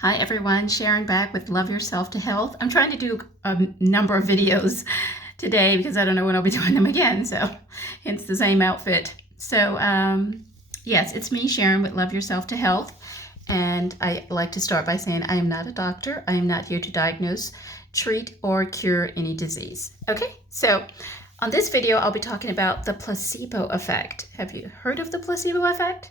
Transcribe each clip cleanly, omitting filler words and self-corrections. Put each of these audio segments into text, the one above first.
Hi everyone, Sharon back with Love Yourself to Health. I'm trying to do a number of videos today because I don't know when I'll be doing them again, so hence the same outfit. So yes, it's me, Sharon, with Love Yourself to Health. And I like to start by saying I am not a doctor. I am not here to diagnose, treat, or cure any disease. Okay, so on this video, I'll be talking about the placebo effect. Have you heard of the placebo effect?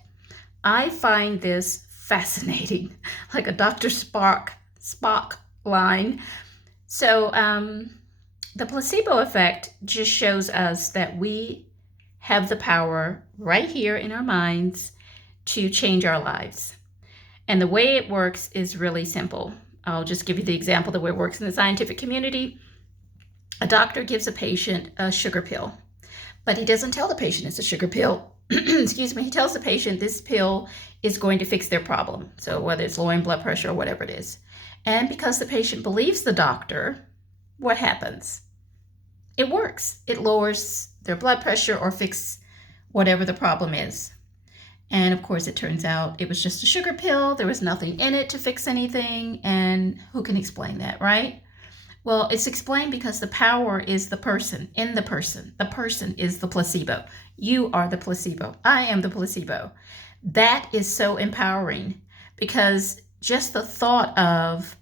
I find this fascinating, like a Dr. Spock line. So the placebo effect just shows us that we have the power right here in our minds to change our lives. And the way it works is really simple. I'll just give you the example the way it works in the scientific community. A doctor gives a patient a sugar pill, but he doesn't tell the patient it's a sugar pill. Excuse me, he tells the patient this pill is going to fix their problem. So whether it's lowering blood pressure or whatever it is. And because the patient believes the doctor, what happens? It works. It lowers their blood pressure or fixes whatever the problem is. And of course, it turns out it was just a sugar pill. There was nothing in it to fix anything. And who can explain that, right? Well, it's explained because the power is the person, in the person. The person is the placebo. You are the placebo. I am the placebo. That is so empowering because just the thought of,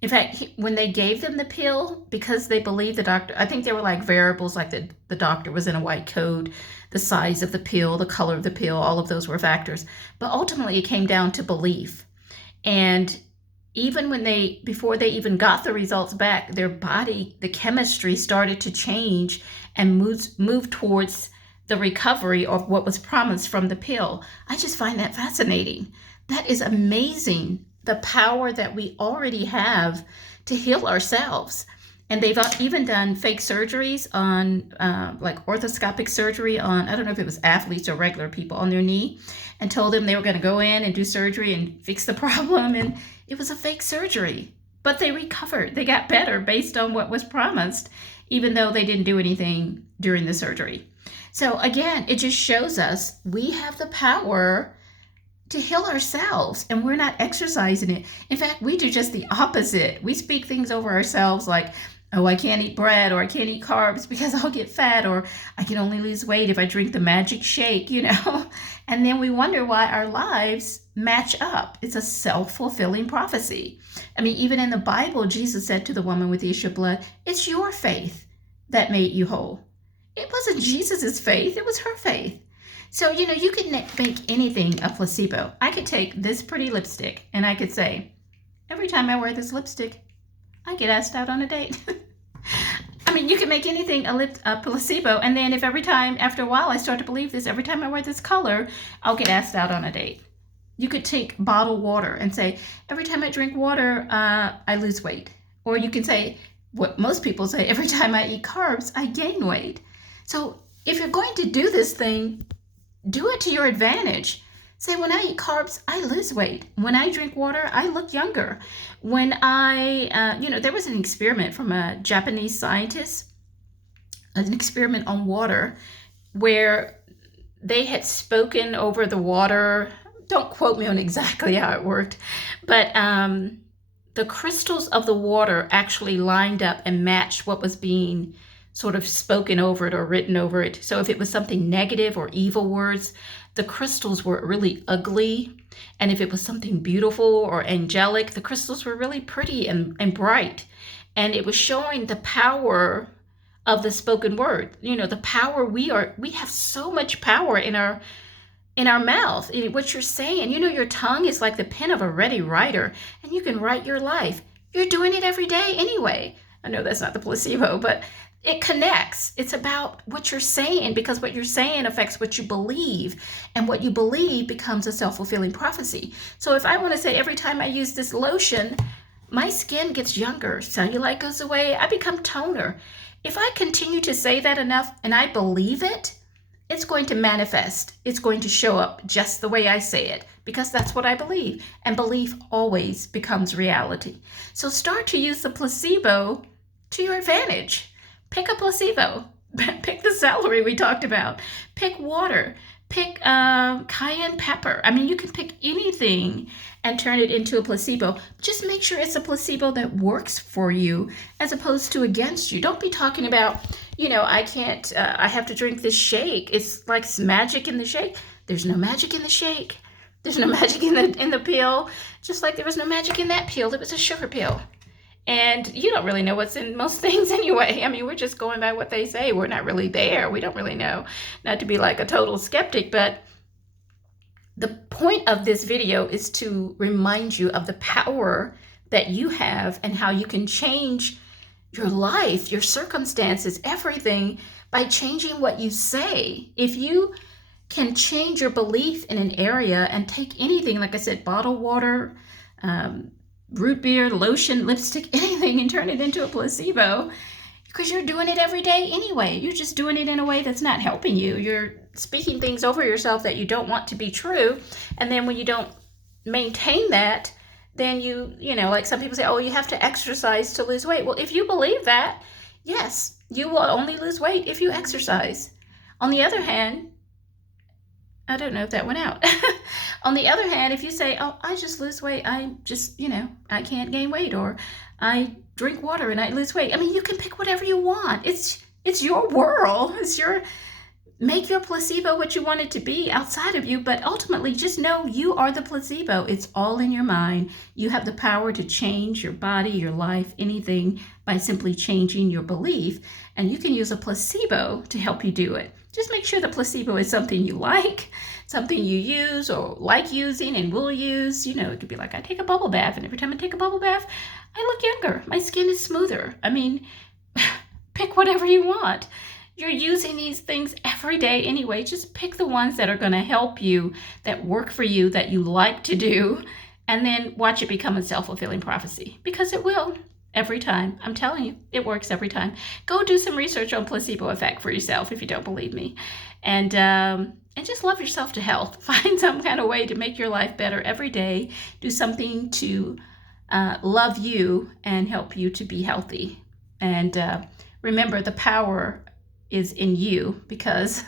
in fact, when they gave them the pill, because they believed the doctor, I think there were like variables like the doctor was in a white coat, the size of the pill, the color of the pill, all of those were factors. But ultimately it came down to belief. And even before they even got the results back, their body, the chemistry started to change and move towards the recovery of what was promised from the pill. I just find that fascinating. That is amazing, the power that we already have to heal ourselves. And they've even done fake surgeries on, like orthoscopic surgery on, I don't know if it was athletes or regular people, on their knee, and told them they were going to go in and do surgery and fix the problem. And it was a fake surgery, but they recovered. They got better based on what was promised, even though they didn't do anything during the surgery. So again, it just shows us we have the power to heal ourselves, and we're not exercising it. In fact, we do just the opposite. We speak things over ourselves like, oh, I can't eat bread, or I can't eat carbs because I'll get fat, or I can only lose weight if I drink the magic shake, And then we wonder why our lives match up. It's a self-fulfilling prophecy. I mean, even in the Bible, Jesus said to the woman with the issue of blood, it's your faith that made you whole. It wasn't Jesus's faith, it was her faith. So, you can make anything a placebo. I could take this pretty lipstick and I could say, every time I wear this lipstick, I get asked out on a date. I mean, you can make anything a placebo. And then if every time, after a while, I start to believe this, every time I wear this color, I'll get asked out on a date. You could take bottled water and say, every time I drink water, I lose weight. Or you can say, what most people say, every time I eat carbs, I gain weight. So if you're going to do this thing, do it to your advantage. Say, when I eat carbs, I lose weight. When I drink water, I look younger. When there was an experiment from a Japanese scientist, an experiment on water, where they had spoken over the water. Don't quote me on exactly how it worked, but the crystals of the water actually lined up and matched what was being sort of spoken over it or written over it. So if it was something negative or evil words, the crystals were really ugly. And if it was something beautiful or angelic, the crystals were really pretty and bright. And it was showing the power of the spoken word. The power we have so much power in our mouth. What you're saying, your tongue is like the pen of a ready writer, and you can write your life. You're doing it every day anyway. I know that's not the placebo, but it connects. It's about what you're saying, because what you're saying affects what you believe, and what you believe becomes a self-fulfilling prophecy. So if I want to say every time I use this lotion, my skin gets younger, cellulite goes away, I become toner. If I continue to say that enough and I believe it, it's going to manifest. It's going to show up just the way I say it, because that's what I believe. And belief always becomes reality. So start to use the placebo to your advantage. Pick a placebo. Pick the celery we talked about. Pick water. Pick cayenne pepper. I mean, you can pick anything and turn it into a placebo. Just make sure it's a placebo that works for you as opposed to against you. Don't be talking about, I can't, I have to drink this shake. It's like magic in the shake. There's no magic in the shake. There's no magic in the pill. Just like there was no magic in that pill. It was a sugar pill. And you don't really know what's in most things anyway. I mean, we're just going by what they say. We're not really there. We don't really know. Not to be like a total skeptic, but the point of this video is to remind you of the power that you have and how you can change your life, your circumstances, everything by changing what you say. If you can change your belief in an area and take anything, like I said, bottled water, root beer, lotion, lipstick, anything, and turn it into a placebo, because you're doing it every day anyway. You're just doing it in a way that's not helping you. You're speaking things over yourself that you don't want to be true. And then when you don't maintain that, then like some people say, oh, you have to exercise to lose weight. Well, if you believe that, yes, you will only lose weight if you exercise. On the other hand, I don't know if that went out. On the other hand, if you say, oh, I just lose weight, I just, I can't gain weight, or I drink water and I lose weight. I mean, you can pick whatever you want. It's your world. Make your placebo what you want it to be outside of you, but ultimately just know you are the placebo. It's all in your mind. You have the power to change your body, your life, anything by simply changing your belief, and you can use a placebo to help you do it. Just make sure the placebo is something you like, something you use or like using and will use. It could be like, I take a bubble bath, and every time I take a bubble bath, I look younger. My skin is smoother. I mean, pick whatever you want. You're using these things every day anyway. Just pick the ones that are going to help you, that work for you, that you like to do, and then watch it become a self-fulfilling prophecy, because it will. Every time. I'm telling you, it works every time. Go do some research on placebo effect for yourself if you don't believe me. And just love yourself to health. Find some kind of way to make your life better every day. Do something to love you and help you to be healthy. And remember, the power is in you, because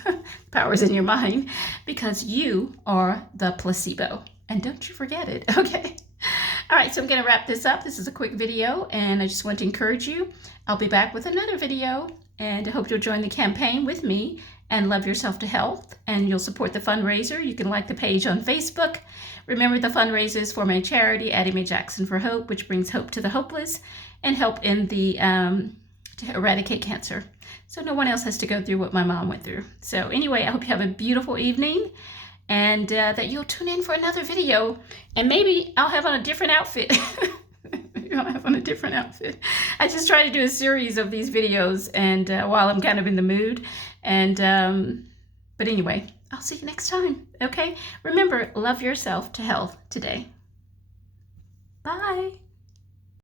power is in your mind, because you are the placebo. And don't you forget it, okay? All right, so I'm going to wrap this up. This is a quick video, and I just want to encourage you. I'll be back with another video, and I hope you'll join the campaign with me and love yourself to health, and you'll support the fundraiser. You can like the page on Facebook. Remember, the fundraiser is for my charity, Addie Mae Jackson for Hope, which brings hope to the hopeless and help in the to eradicate cancer, so no one else has to go through what my mom went through. So anyway, I hope you have a beautiful evening, and that you'll tune in for another video, and maybe I'll have on a different outfit. Maybe I'll have on a different outfit. I just try to do a series of these videos, and while I'm kind of in the mood, and but anyway, I'll see you next time, okay? Remember, love yourself to health today. Bye.